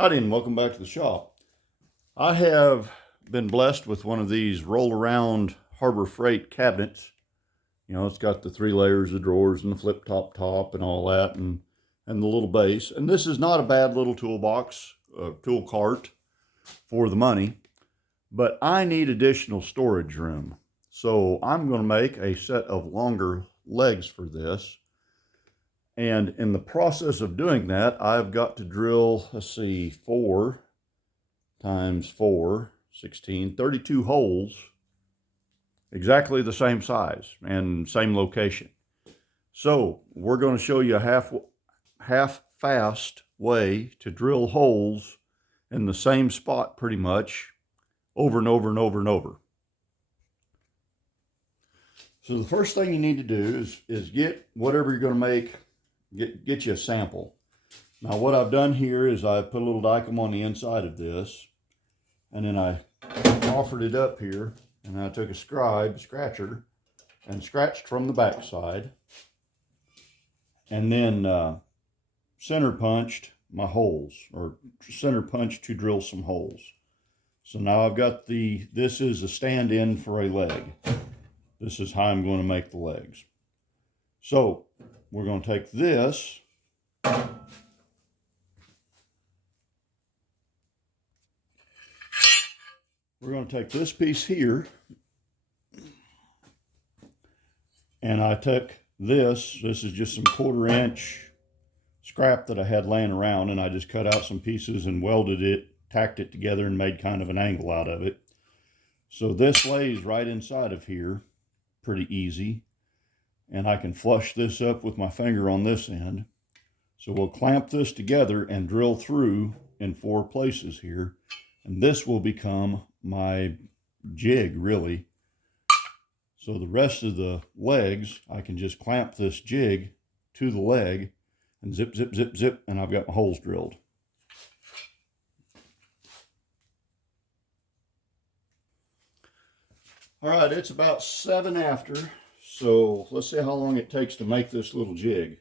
Howdy and welcome back to the shop. I have been blessed with one of these roll around Harbor Freight cabinets. You know, it's got the 3 layers of drawers and the flip top and all that and the little base. And this is not a bad little toolbox, tool cart for the money, but I need additional storage room. So I'm going to make a set of longer legs for this. And in the process of doing that, I've got to drill, 4 times 4, 16, 32 holes, exactly the same size and same location. So we're going to show you a half-fast way to drill holes in the same spot pretty much over and over and over and over. So the first thing you need to do is get whatever you're going to make. Get you a sample. Now what I've done here is I put a little Dykem on the inside of this, and then I offered it up here, and I took a scratcher, and scratched from the back side, and then center punched my holes, or center punched to drill some holes. So now I've got this is a stand-in for a leg. This is how I'm going to make the legs. So we're going to take this, piece here, and I took this is just some 1/4 inch scrap that I had laying around, and I just cut out some pieces and welded it, tacked it together, and made kind of an angle out of it. So this lays right inside of here, pretty easy. And I can flush this up with my finger on this end. So we'll clamp this together and drill through in 4 places here. And this will become my jig, really. So the rest of the legs, I can just clamp this jig to the leg and zip, zip, zip, zip, and I've got my holes drilled. All right, it's about 7 after. So let's see how long it takes to make this little jig.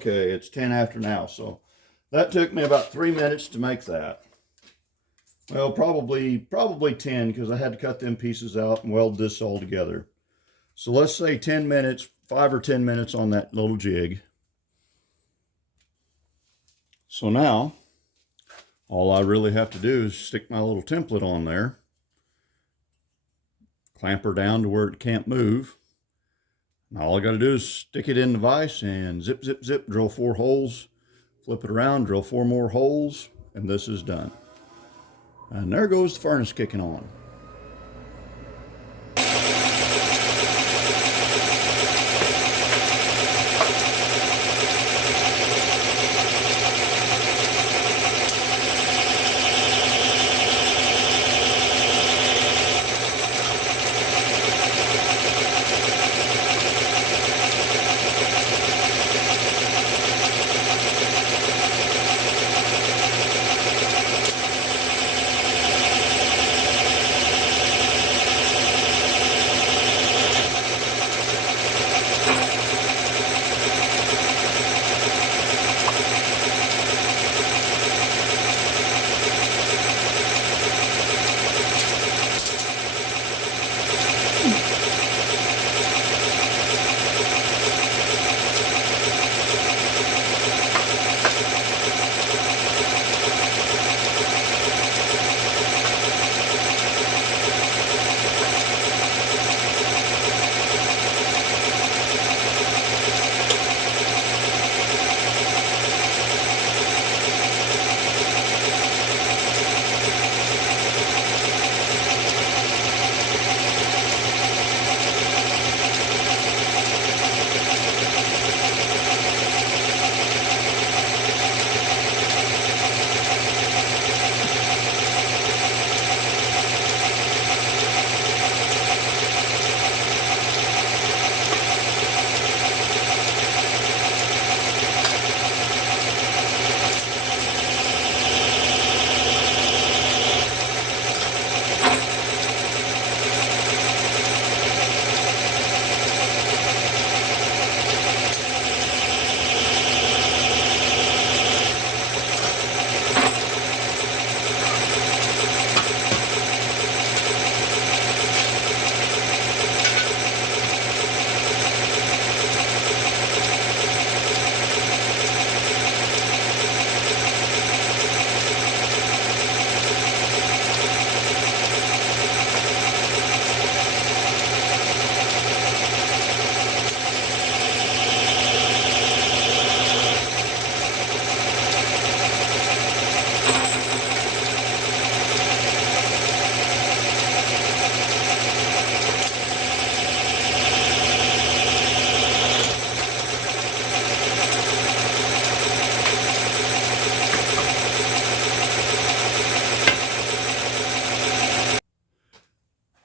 Okay, it's 10 after now, so that took me about 3 minutes to make that. Well, probably 10, because I had to cut them pieces out and weld this all together. So let's say 10 minutes, 5 or 10 minutes on that little jig. So now, all I really have to do is stick my little template on there, clamp her down to where it can't move. Now all I got to do is stick it in the vise and zip, zip, zip, drill 4 holes, flip it around, drill 4 more holes, and this is done. And there goes the furnace kicking on.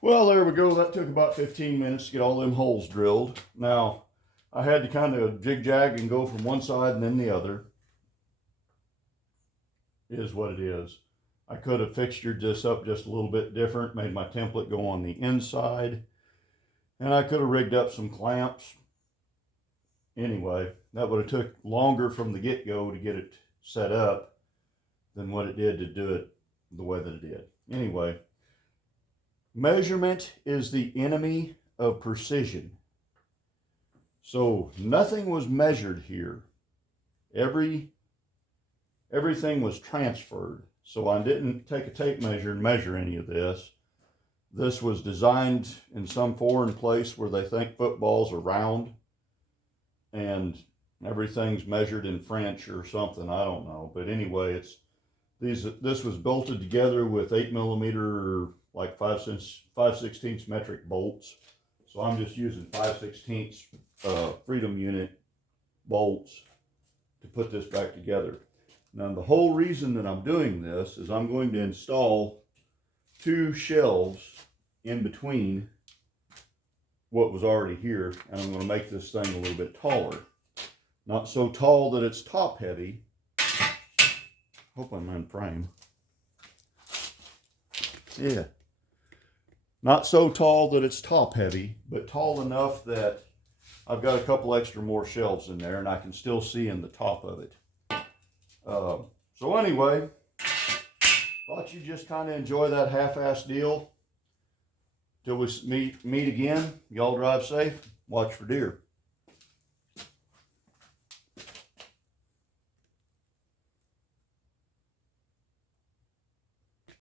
Well, there we go. That took about 15 minutes to get all them holes drilled. Now, I had to kind of jig-jag and go from one side and then the other. It is what it is. I could have fixtured this up just a little bit different, made my template go on the inside, and I could have rigged up some clamps. Anyway, that would have took longer from the get-go to get it set up than what it did to do it the way that it did. Anyway, measurement is the enemy of precision. So nothing was measured here. Everything was transferred. So I didn't take a tape measure and measure any of this. This was designed in some foreign place where they think footballs are round, and everything's measured in French or something. I don't know. But anyway, this was bolted together with 8mm, like 5/16 metric bolts. So I'm just using 5/16 Freedom Unit bolts to put this back together. Now the whole reason that I'm doing this is I'm going to install 2 shelves in between what was already here, and I'm going to make this thing a little bit taller. Not so tall that it's top heavy. Hope I'm in frame. Yeah. Not so tall that it's top heavy, but tall enough that I've got a couple extra more shelves in there, and I can still see in the top of it. So anyway, thought you'd just kind of enjoy that half-ass deal. Till we meet again, y'all drive safe, watch for deer.